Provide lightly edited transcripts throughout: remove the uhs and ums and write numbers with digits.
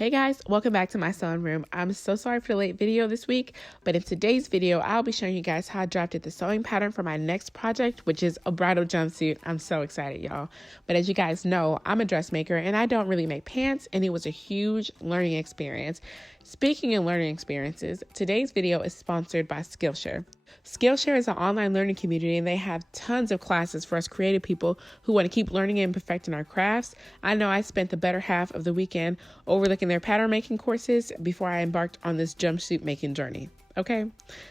Hey guys, welcome back to my sewing room. I'm so sorry for the late video this week, but in today's video, I'll be showing you guys how I drafted the sewing pattern for my next project, which is a bridal jumpsuit. I'm so excited, y'all. But as you guys know, I'm a dressmaker and I don't really make pants, and it was a huge learning experience. Speaking of learning experiences, today's video is sponsored by Skillshare. Skillshare is an online learning community, and they have tons of classes for us creative people who want to keep learning and perfecting our crafts. I know I spent the better half of the weekend overlooking their pattern making courses before I embarked on this jumpsuit making journey. Okay.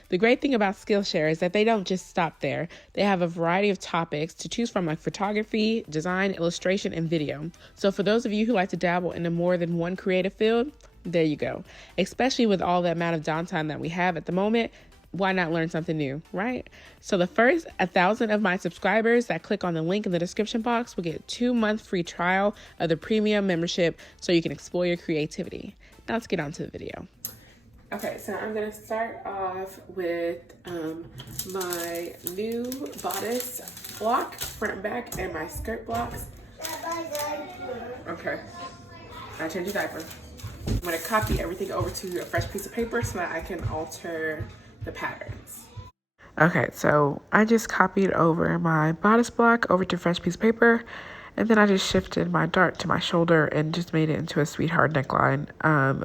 The great thing about Skillshare is that they don't just stop there. They have a variety of topics to choose from, like photography, design, illustration, and video. So for those of you who like to dabble into more than one creative field, there you go. Especially with all the amount of downtime that we have at the moment, why not learn something new, right? So the first 1,000 of my subscribers that click on the link in the description box will get a 2-month free trial of the premium membership so you can explore your creativity. Now let's get on to the video. Okay, so I'm gonna start off with my new bodice block, front and back, and my skirt blocks. Okay, I changed your diaper. I'm gonna copy everything over to a fresh piece of paper so that I can alter the patterns. Okay, so I just copied over my bodice block over to fresh piece of paper, and then I just shifted my dart to my shoulder and just made it into a sweetheart neckline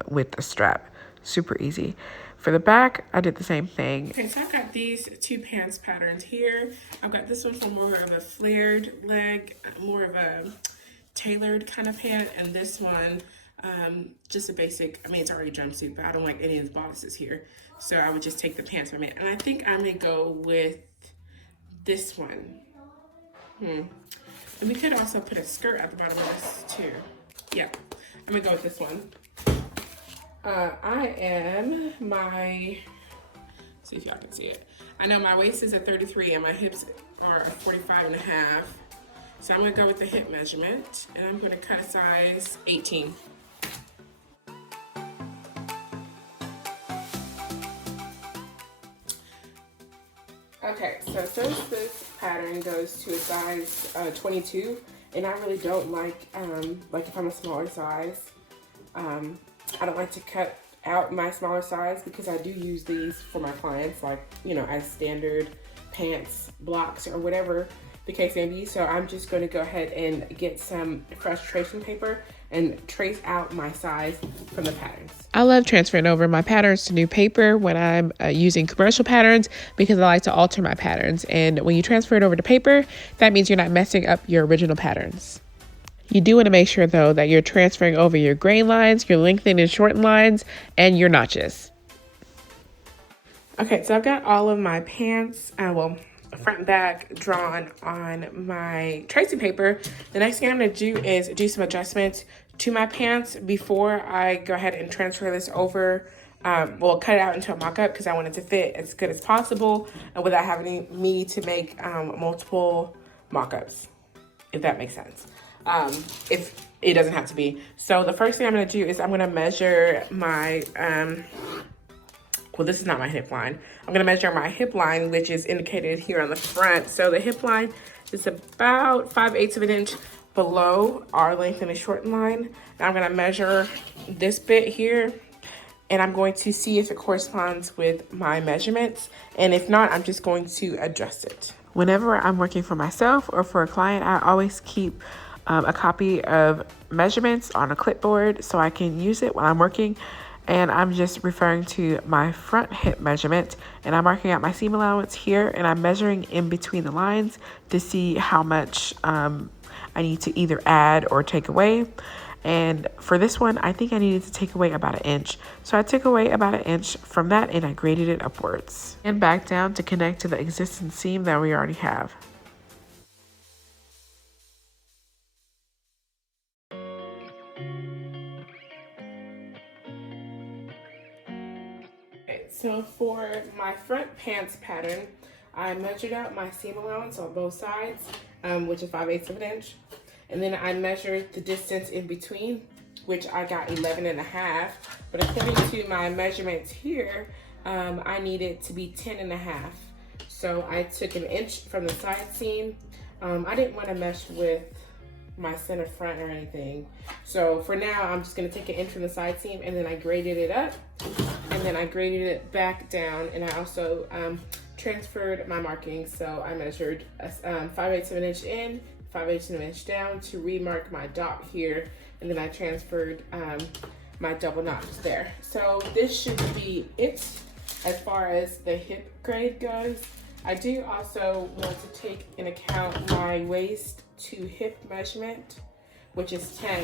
with a strap. Super easy. For the back, I did the same thing. Okay, so I've got these two pants patterns here. I've got this one for more of a flared leg, more of a tailored kind of pant, and this one just a basic, I mean, it's already a jumpsuit, but I don't like any of the bodices here. So I would just take the pants from it. And I think I'm gonna go with this one. And we could also put a skirt at the bottom of this too. Yeah, I'm gonna go with this one. See if y'all can see it. I know my waist is at 33 and my hips are 45 and a half. So I'm gonna go with the hip measurement, and I'm gonna cut a size 18. Okay, so since this pattern goes to a size 22, and I really don't like if I'm a smaller size, I don't like to cut out my smaller size because I do use these for my clients, like, you know, as standard pants, blocks, or whatever the case may be. So I'm just going to go ahead and get some fresh tracing paper and trace out my size from the patterns. I love transferring over my patterns to new paper when I'm using commercial patterns because I like to alter my patterns. And when you transfer it over to paper, that means you're not messing up your original patterns. You do want to make sure, though, that you're transferring over your grain lines, your lengthened and shortened lines, and your notches. Okay, so I've got all of my pants, front and back, drawn on my tracing paper. The next thing I'm going to do is do some adjustments to my pants before I go ahead and transfer this over. Cut it out into a mock-up because I want it to fit as good as possible without having me to make multiple mock-ups, if that makes sense. If it doesn't have to be. So the first thing I'm going to do is I'm going to measure my, this is not my hip line. I'm going to measure my hip line, which is indicated here on the front. So the hip line is about 5/8 of an inch below our lengthened and shortened line. And I'm going to measure this bit here, and I'm going to see if it corresponds with my measurements. And if not, I'm just going to adjust it. Whenever I'm working for myself or for a client, I always keep a copy of measurements on a clipboard so I can use it when I'm working. And I'm just referring to my front hip measurement, and I'm marking out my seam allowance here, and I'm measuring in between the lines to see how much I need to either add or take away. And for this one, I think I needed to take away about 1 inch. So I took away about 1 inch from that, and I graded it upwards and back down to connect to the existing seam that we already have. So for my front pants pattern, I measured out my seam allowance on both sides, which is 5/8 of an inch. And then I measured the distance in between, which I got 11 and a half. But according to my measurements here, I needed to be 10 and a half. So I took 1 inch from the side seam. I didn't want to mesh with my center front or anything. So for now, I'm just gonna take an inch from the side seam, and then I graded it up, and then I graded it back down, and I also transferred my markings. So I measured 5/8 of an inch in, 5/8 of an inch down to remark my dot here, and then I transferred my double notch there. So this should be it as far as the hip grade goes. I do also want to take into account my waist to hip measurement, which is 10.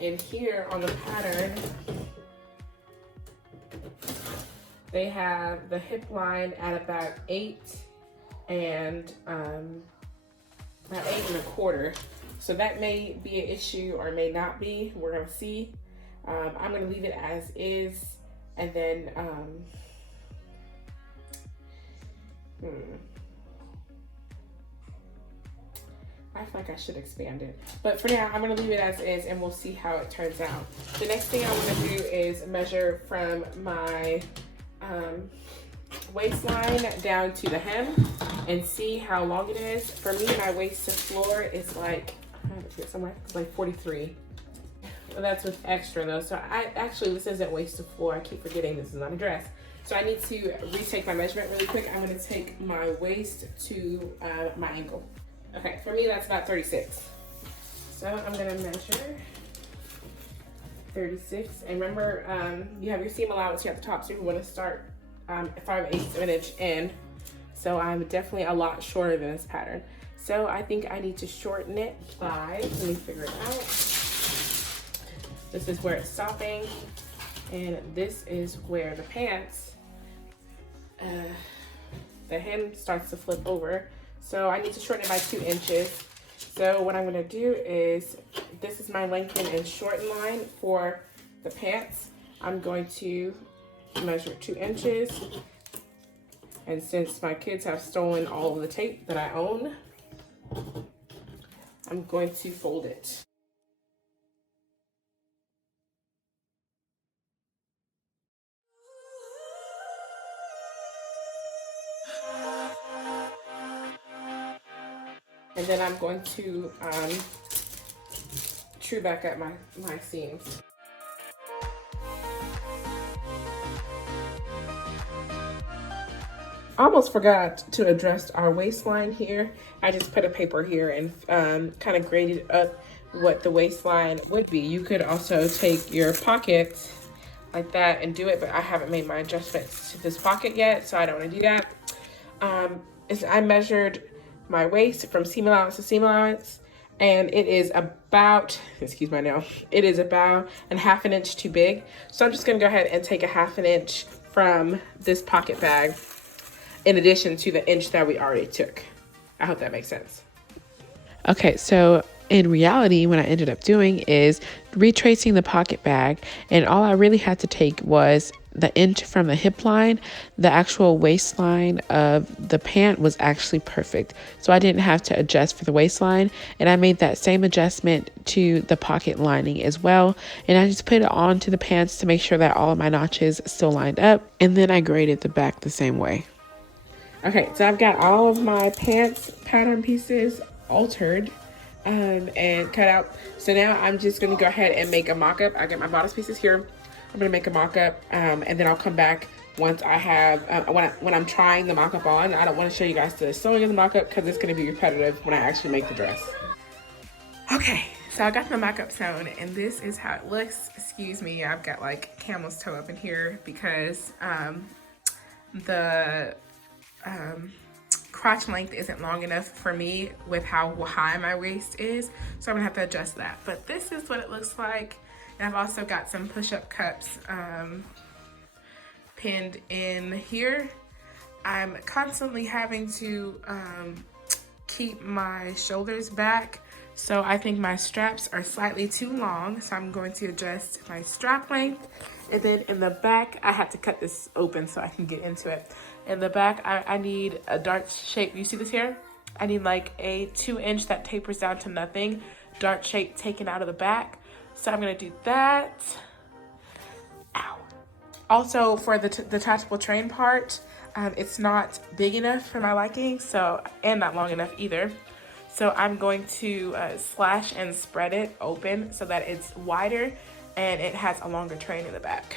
And here on the pattern, they have the hip line at about 8 and about 8 1/4. So that may be an issue or may not be. We're gonna see. I'm gonna leave it as is, and then I feel like I should expand it, but for now I'm gonna leave it as is, and we'll see how it turns out. The next thing I want to do is measure from my waistline down to the hem and see how long it is. For me, my waist to floor is like, I have it here somewhere, it's like 43. Well, that's with extra though. So this isn't waist to floor. I keep forgetting this is not a dress. So I need to retake my measurement really quick. I'm gonna take my waist to my ankle. Okay, for me that's about 36. So I'm gonna measure 36. And remember, you have your seam allowance here at the top, so you wanna start 5/8 of an inch in. So I'm definitely a lot shorter than this pattern. So I think I need to shorten it by, let me figure it out. This is where it's stopping, and this is where the pants, the hem starts to flip over. So I need to shorten it by 2 inches. So what I'm gonna do is, this is my lengthen and shorten line for the pants. I'm going to measure 2 inches. And since my kids have stolen all of the tape that I own, I'm going to fold it. And then I'm going to true back up my seams. I almost forgot to address our waistline here. I just put a paper here and kind of graded up what the waistline would be. You could also take your pocket like that and do it, but I haven't made my adjustments to this pocket yet, so I don't want to do that. I measured my waist from seam allowance to seam allowance, and it is about, excuse my nail, it is about a 1/2 inch too big. So I'm just gonna go ahead and take a 1/2 inch from this pocket bag in addition to the inch that we already took. I hope that makes sense. Okay, so in reality, what I ended up doing is retracing the pocket bag, and all I really had to take was the inch from the hip line. The actual waistline of the pant was actually perfect, so I didn't have to adjust for the waistline, and I made that same adjustment to the pocket lining as well, and I just put it onto the pants to make sure that all of my notches still lined up, and then I graded the back the same way. Okay, so I've got all of my pants pattern pieces altered and cut out. So now I'm just gonna go ahead and make a mock-up. I got my bodice pieces here. I'm gonna make a mock-up, and then I'll come back once I have, when I'm trying the mock-up on. I don't wanna show you guys the sewing of the mock-up because it's gonna be repetitive when I actually make the dress. Okay, so I got the mock-up sewn, and this is how it looks. Excuse me, I've got like camel's toe up in here because the crotch length isn't long enough for me with how high my waist is, so I'm gonna have to adjust that. But this is what it looks like, and I've also got some push-up cups pinned in here. I'm constantly having to keep my shoulders back, so I think my straps are slightly too long, so I'm going to adjust my strap length. And then in the back, I have to cut this open so I can get into it. In the back, I need a dart shape. You see this here? I need like a 2-inch that tapers down to nothing, dart shape taken out of the back. So I'm gonna do that. Ow. Also for the detachable train part, it's not big enough for my liking, so, and not long enough either. So I'm going to slash and spread it open so that it's wider and it has a longer train in the back.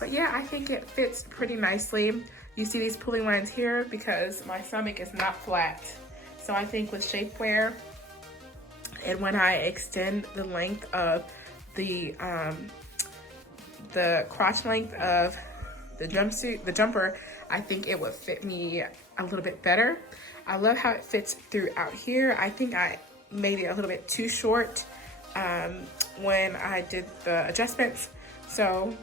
But yeah, I think it fits pretty nicely. You see these pulling lines here because my stomach is not flat. So I think with shapewear, and when I extend the length of the crotch length of the jumpsuit, the jumper, I think it would fit me a little bit better. I love how it fits throughout here. I think I made it a little bit too short when I did the adjustments. So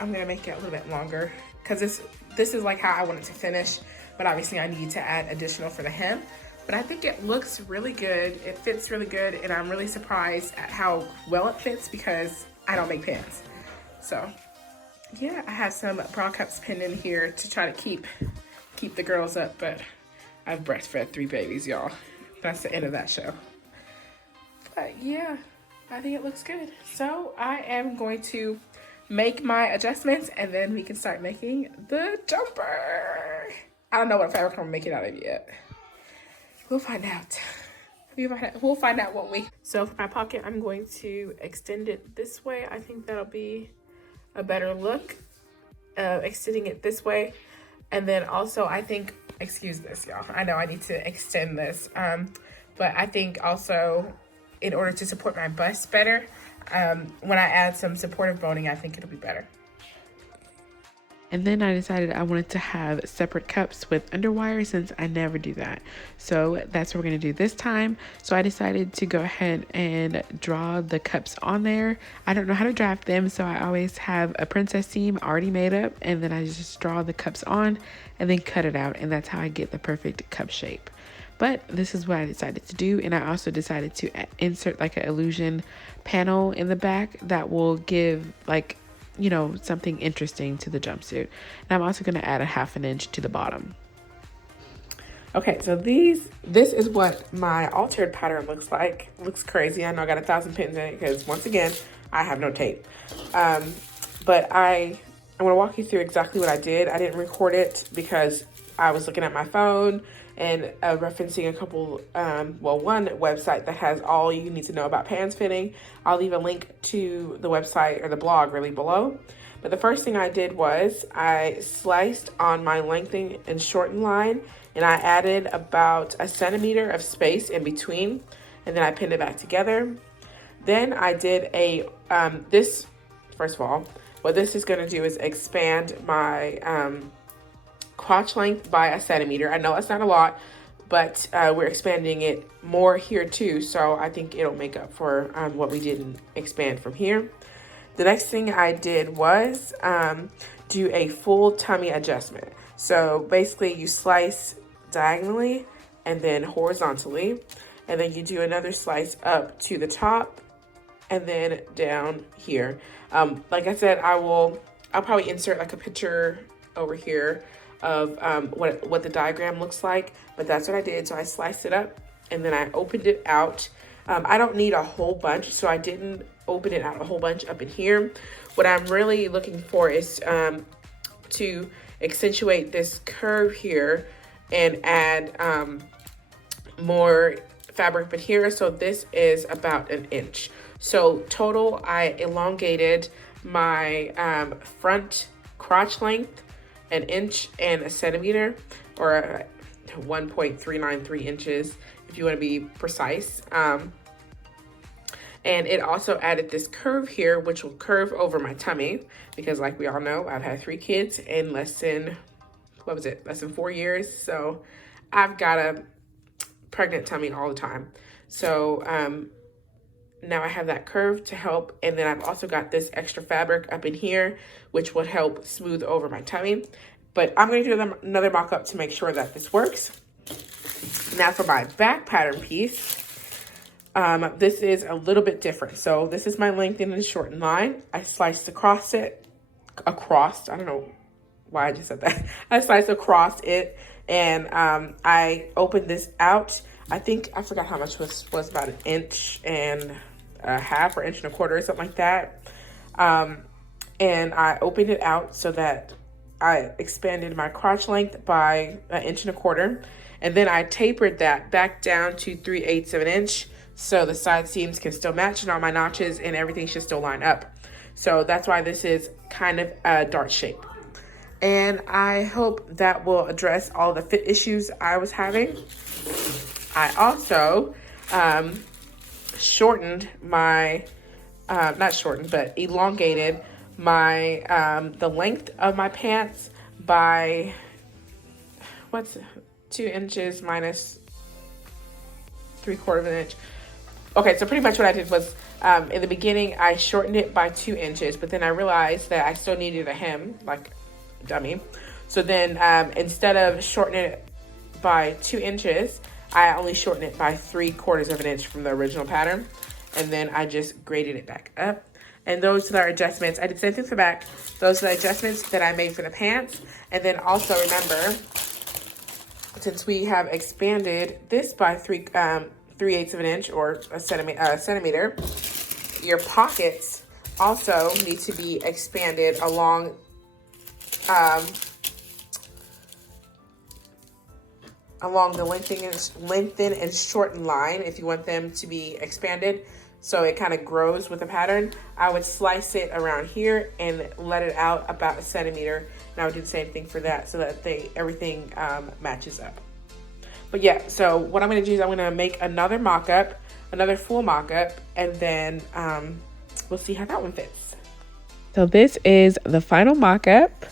I'm gonna make it a little bit longer because this is like how I want it to finish, but obviously I need to add additional for the hem. But I think it looks really good. It fits really good, and I'm really surprised at how well it fits because I don't make pants. So yeah, I have some bra cups pinned in here to try to keep the girls up, but I've breastfed 3 babies, y'all. That's the end of that show. But yeah, I think it looks good. So I am going to make my adjustments and then we can start making the jumper. I don't know what fabric I'm gonna make it out of yet. We'll find out. We'll find out, won't we? So for my pocket, I'm going to extend it this way. I think that'll be a better look, extending it this way. And then also I think, excuse this, y'all. I know I need to extend this, but I think also in order to support my bust better, when I add some supportive boning, I think it'll be better. And then I decided I wanted to have separate cups with underwire since I never do that. So that's what we're gonna do this time. So I decided to go ahead and draw the cups on there. I don't know how to draft them, so I always have a princess seam already made up, and then I just draw the cups on and then cut it out, and that's how I get the perfect cup shape. But this is what I decided to do, and I also decided to insert like an illusion panel in the back that will give like, you know, something interesting to the jumpsuit. And I'm also gonna add a 1/2 inch to the bottom. Okay, so this is what my altered pattern looks like. Looks crazy. I know I got 1,000 pins in it because once again, I have no tape. But I'm gonna walk you through exactly what I did. I didn't record it because I was looking at my phone and referencing a couple, one website that has all you need to know about pants fitting. I'll leave a link to the website or the blog really below. But the first thing I did was I sliced on my lengthen and shorten line, and I added about 1 centimeter of space in between, and then I pinned it back together. Then I did first of all, what this is gonna do is expand my crotch length by 1 centimeter. I know it's not a lot, but we're expanding it more here too, so I think it'll make up for what we didn't expand from here. The next thing I did was do a full tummy adjustment. So basically you slice diagonally and then horizontally, and then you do another slice up to the top and then down here. Like I said, I'll probably insert like a picture over here of what the diagram looks like, but that's what I did. So I sliced it up and then I opened it out. I don't need a whole bunch, so I didn't open it out a whole bunch up in here. What I'm really looking for is to accentuate this curve here and add more fabric but here. So this is about 1 inch. So total, I elongated my front crotch length 1 inch and 1 centimeter, or 1.393 inches if you want to be precise. And it also added this curve here, which will curve over my tummy, because like we all know, I've had 3 kids in less than 4 years. So I've got a pregnant tummy all the time. So now I have that curve to help, and then I've also got this extra fabric up in here, which would help smooth over my tummy. But I'm going to do another mock-up to make sure that this works. Now for my back pattern piece, this is a little bit different. So this is my lengthen and shorten line. I sliced across it, I don't know why I just said that. I sliced across it, and I opened this out. I think, I forgot how much was about 1.5 inches or 1.25 inches or something like that. And I opened it out so that I expanded my crotch length by 1.25 inches. And then I tapered that back down to 3/8 of an inch so the side seams can still match and all my notches and everything should still line up. So that's why this is kind of a dart shape. And I hope that will address all the fit issues I was having. I also shortened my, not shortened, but elongated my, the length of my pants by, 2 inches minus 3/4 of an inch. Okay, so pretty much what I did was, in the beginning, I shortened it by 2 inches, but then I realized that I still needed a hem, like a dummy. So then instead of shortening it by 2 inches, I only shortened it by 3/4 of an inch from the original pattern. And then I just graded it back up. And those are adjustments. I did the same thing for the back. Those are the adjustments that I made for the pants. And then also remember, since we have expanded this by 3/8 of an inch or a centimeter, your pockets also need to be expanded along along the lengthen and shorten line if you want them to be expanded so it kind of grows with the pattern. I would slice it around here and let it out about a centimeter, and I would do the same thing for that so that everything matches up. But yeah, so what I'm going to do is I'm going to make another mock-up, another full mock-up, and then we'll see how that one fits. So this is the final mock-up.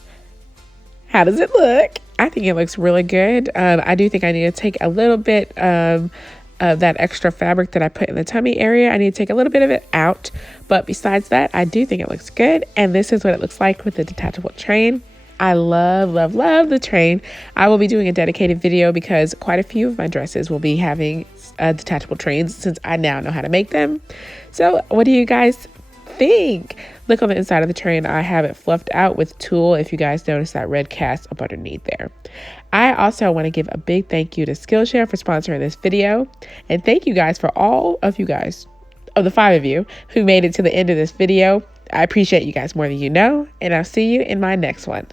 How does it look? I think it looks really good. I do think I need to take a little bit of that extra fabric that I put in the tummy area. I need to take a little bit of it out. But besides that, I do think it looks good. And this is what it looks like with the detachable train. I love, love, love the train. I will be doing a dedicated video because quite a few of my dresses will be having detachable trains since I now know how to make them. So what do you guys think? Look on the inside of the train. I have it fluffed out with tulle, if you guys notice that red cast up underneath there. I also want to give a big thank you to Skillshare for sponsoring this video. And thank you guys for all of you guys, of the 5 of you, who made it to the end of this video. I appreciate you guys more than you know, and I'll see you in my next one.